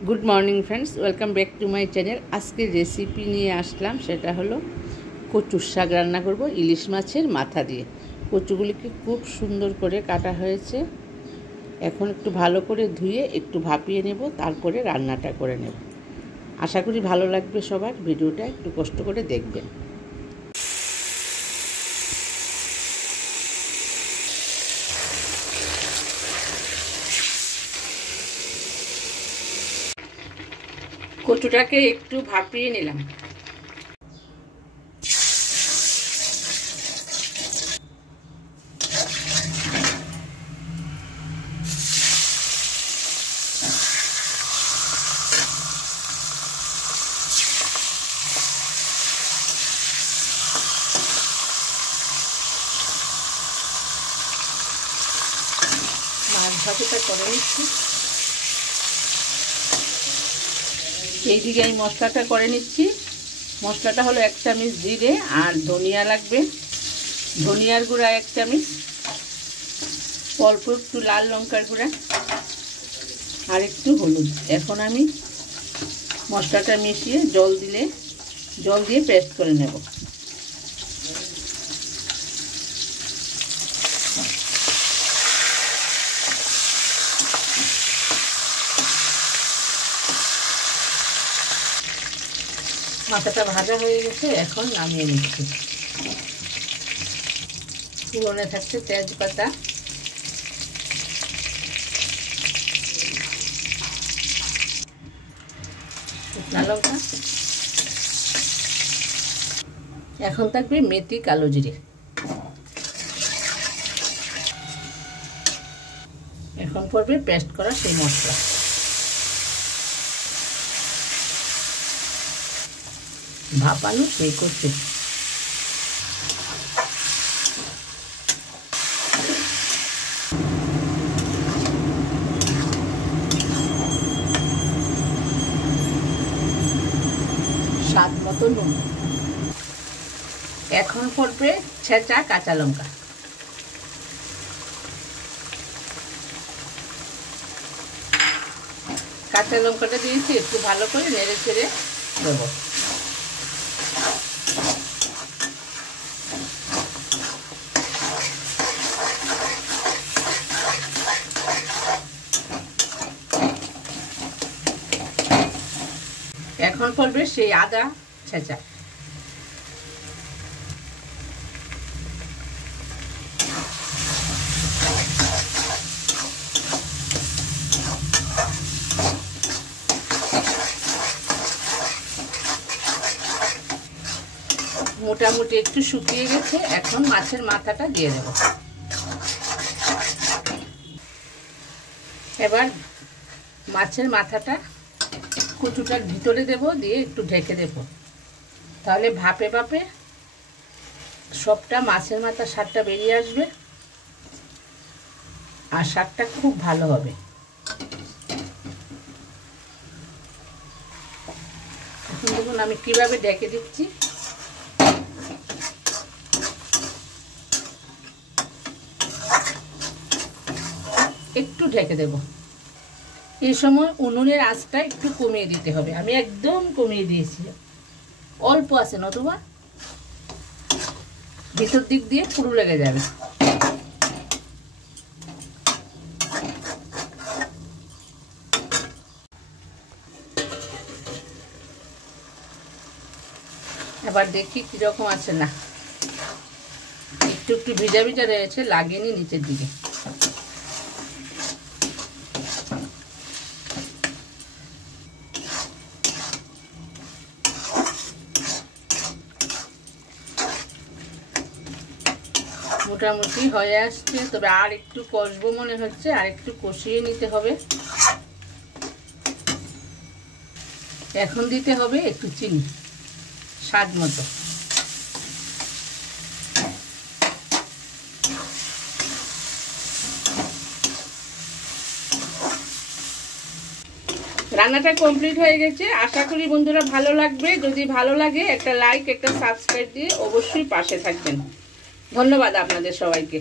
Good morning friends, welcome back to my channel. आज के recipe निये आसलाम सेटा हलो कचुर शाक रान्ना करब इलिश माछेर माथा दिए। कचुगुलिके खूब सुंदर करे काटा हयेछे। एखन एकटु भालो करे धुए एकटु भापिए नेब, तारपरे रान्नाटा करे नेब। आशा करी भालो लागबे सबार। भिडियोटा एकटु कष्ट करे देखबेन। কচুটাকে একটু ভাপিয়ে নিলাম। মাছ ভাজাটা করে নিচ্ছি। এইদিকে আমি মশলাটা করে নিচ্ছি। মশলাটা হলো 1 চামচ জিরে আর ধনিয়া লাগবে, ধনিয়ার গুঁড়া 1 চামচ, অল্প একটু লাল লঙ্কার গুঁড়া আর একটু হলুদ। এখন আমি মশলাটা মিশিয়ে জল দিয়ে পেস্ট করে নেব। মাথাটা ভাজা হয়ে গেছে, এখন নামিয়ে নিচ্ছি। ফোড়নে থাকছে তেজপাতা, শুকনো লঙ্কা, এখন থাকবে মেথি, কালো জিরে। এখন পড়বে পেস্ট করা সেই মশলা। ভাপানো সেই করছে। স্বাদ মতো নুন। এখন পড়বে ছেঁচা কাঁচা লঙ্কা। কাঁচা লঙ্কাটা দিয়েছি, একটু ভালো করে নেড়ে চেড়ে দেবো। এখন পড়বে সেই আদা ছেঁচা। মোটামুটি একটু শুকিয়ে গেছে, এখন মাছের মাথাটা দিয়ে দেব। এবার মাছের মাথাটা কচুটার ভিতরে দেব, দিয়ে একটু ঢেকে দেব। তাহলে ভাপে ভাপে সবটা মাছের মাথার স্বাদটা বেরিয়ে আসবে আর স্বাদটা খুব ভালো হবে। এখন দেখুন আমি কিভাবে ঢেকে দিচ্ছি। একটু ঢেকে দেব। এই সময় উনুনের আঁচটা একটু কমিয়ে দিতে হবে। আমি একদম কমিয়ে দিয়েছি, অল্প আছে, নতুবা ভিতর দিক দিয়ে পুরো লেগে যাবে। এবার দেখি কিরকম আছে। না, একটু একটু ভিজা ভিজা রয়েছে, লাগেনি নিচের দিকে। মোটামুটি হয়ে আসছে, তবে আর একটু কষবো মনে হচ্ছে, আর একটু কষিয়ে নিতে হবে। এখন দিতে হবে একটু চিনি স্বাদ মতো। রান্নাটা কমপ্লিট হয়ে গেছে। আশা করি বন্ধুরা ভালো লাগবে। যদি ভালো লাগে একটা লাইক, একটা সাবস্ক্রাইব দিয়ে অবশ্যই পাশে থাকবেন। ধন্যবাদ আপনাদের সবাইকে।